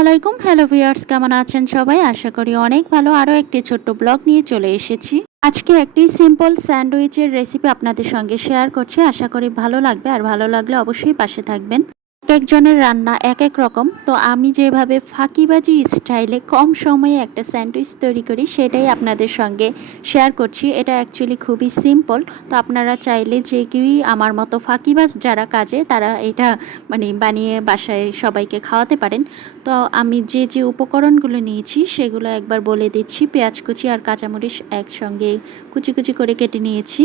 আলাইকুম। Hello viewers, কেমন আছেন সবাই? আশা করি অনেক ভালো। আরও একটি ছোট্ট ব্লগ নিয়ে চলে এসেছি। আজকে একটি সিম্পল স্যান্ডউইচের রেসিপি আপনাদের সঙ্গে শেয়ার করছি। আশা করি ভালো লাগবে, আর ভালো লাগলে অবশ্যই পাশে থাকবেন। একজনের রান্না এক এক রকম। তো আমি যেভাবে ফাঁকিবাজি স্টাইলে কম সময়ে একটা স্যান্ডউইচ তৈরি করি সেটাই আপনাদের সঙ্গে শেয়ার করছি। এটা অ্যাকচুয়ালি খুবই সিম্পল। তো আপনারা চাইলে যে কেউই আমার মতো ফাঁকিবাজ যারা কাজে তারা এটা বানিয়ে বাসায় সবাইকে খাওয়াতে পারেন। তো আমি যে যে উপকরণগুলো নিয়েছি সেগুলো একবার বলে দিচ্ছি। পেঁয়াজ কুচি আর কাঁচামরিচ একসঙ্গে কুচি কুচি করে কেটে নিয়েছি।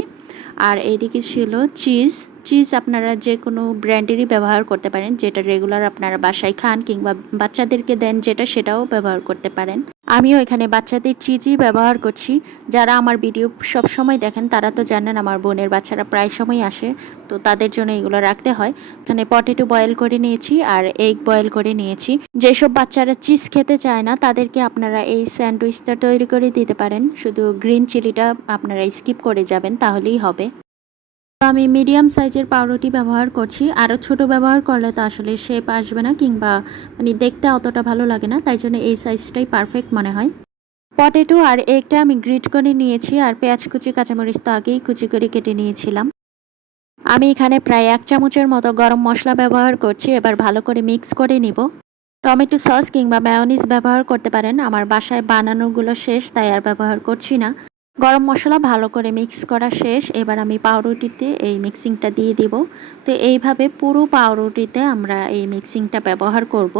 আর এইদিকে ছিল চিজ আপনারা যে কোনো ব্র্যান্ডেরই ব্যবহার করতে পারেন, যেটা রেগুলার আপনারা বাসায় খান কিংবা বাচ্চাদেরকে দেন যেটা, সেটাও ব্যবহার করতে পারেন। আমিও এখানে বাচ্চাদের চিজই ব্যবহার করছি। যারা আমার ভিডিও সব সময় দেখেন তারা তো জানেন আমার বোনের বাচ্চারা প্রায় সময় আসে, তো তাদের জন্য এগুলো রাখতে হয়। এখানে পটেটো বয়েল করে নিয়েছি আর এগ বয়েল করে নিয়েছি। যেসব বাচ্চারা চিজ খেতে চায় না তাদেরকে আপনারা এই স্যান্ডউইচটা তৈরি করে দিতে পারেন। শুধু গ্রিন চিলিটা আপনারা স্কিপ করে যাবেন, তাহলেই হবে। আমি মিডিয়াম সাইজের পাউরুটি ব্যবহার করছি। আরও ছোট ব্যবহার করলে তো আসলে শেপ আসবে না কিংবা দেখতে অতটা ভালো লাগে না, তাই জন্য এই সাইজটাই পারফেক্ট মনে হয়। পটেটো আর এগটা আমি গ্রিট করে নিয়েছি, আর পেঁয়াজ কুচি কাঁচামরিচ তো আগেই কুচি করে কেটে নিয়েছিলাম। আমি এখানে প্রায় 1 চামচের মতো গরম মশলা ব্যবহার করছি। এবার ভালো করে মিক্স করে নিব। টমেটো সস কিংবা মেয়োনিজ ব্যবহার করতে পারেন। আমার বাসায় বানানোগুলো শেষ, তাই আর ব্যবহার করছি না। গরম মশলা ভালো করে মিক্স করা শেষ। এবার আমি পাউরুটিতে এই মিক্সিংটা দিয়ে দিব। তো এইভাবে পুরো পাউরুটিতে আমরা এই মিক্সিংটা ব্যবহার করব।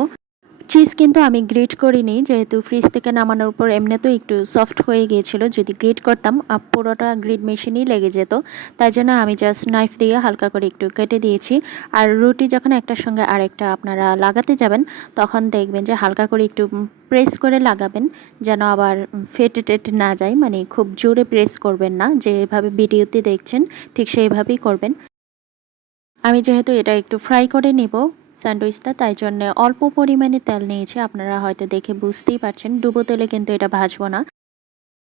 চিজ কিন্তু আমি গ্রেট করিনি, যেহেতু ফ্রিজ থেকে নামানোর পর এমনিতেও একটু সফট হয়ে গিয়েছিল। যদি গ্রেট করতাম পুরোটা গ্রেট মেশিনেই লেগে যেত, তাই জন্য আমি জাস্ট নাইফ দিয়ে হালকা করে একটু কেটে দিয়েছি। আর রুটি যখন একটার সঙ্গে আরেকটা আপনারা লাগাতে যাবেন তখন দেখবেন যে হালকা করে একটু প্রেস করে লাগাবেন, যেন আবার ফেটে টেটে না যায়। খুব জোরে প্রেস করবেন না, যেভাবে ভিডিওতে দেখছেন ঠিক সেইভাবেই করবেন। আমি যেহেতু এটা একটু ফ্রাই করে নিব স্যান্ডউইচটা, তাই জন্য অল্প পরিমাণে তেল নিয়েছি। আপনারা হয়তো দেখে বুঝতেই পারছেন, ডুবো তেলে কিন্তু এটা ভাজবো না।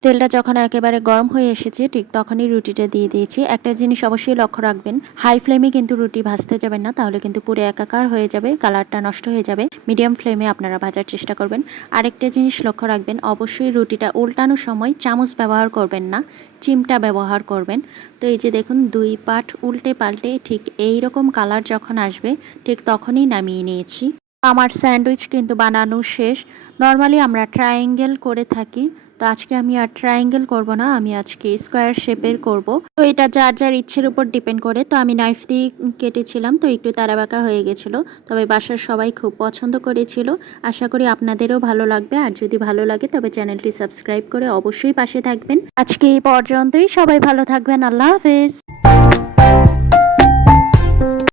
তেলটা যখন একেবারে গরম হয়ে এসেছে ঠিক তখনই রুটিটা দিয়ে দিয়েছি। একটা জিনিস অবশ্যই লক্ষ্য রাখবেন, হাই ফ্লেমে কিন্তু রুটি ভাজতে যাবেন না, তাহলে কিন্তু পুরো একাকার হয়ে যাবে, কালারটা নষ্ট হয়ে যাবে। মিডিয়াম ফ্লেমে আপনারা ভাজার চেষ্টা করবেন। আরেকটা জিনিস লক্ষ্য রাখবেন, অবশ্যই রুটিটা উল্টানোর সময় চামচ ব্যবহার করবেন না, চিমটা ব্যবহার করবেন। তো এই যে দেখুন, 2 পাট উল্টে পাল্টে ঠিক এই রকম কালার যখন আসবে ঠিক তখনই নামিয়ে নিয়েছি। আমার স্যান্ডউইচ কিন্তু বানানো শেষ। নর্মালি আমরা ট্রায়াঙ্গেল করে থাকি, তো আজকে আমি আর ট্রায়াঙ্গেল করব না, আমি আজকে স্কোয়ার শেপের করব। তো এটা যার যার ইচ্ছের উপর ডিপেন্ড করে। তো আমি নাইফ দিয়ে কেটেছিলাম, তো একটু তাড়াবাঁকা হয়ে গেছিলো, তবে বাসার সবাই খুব পছন্দ করেছিল। আশা করি আপনাদেরও ভালো লাগবে। আর যদি ভালো লাগে তবে চ্যানেলটি সাবস্ক্রাইব করে অবশ্যই পাশে থাকবেন। আজকে এই পর্যন্তই। সবাই ভালো থাকবেন। আল্লাহ হাফেজ।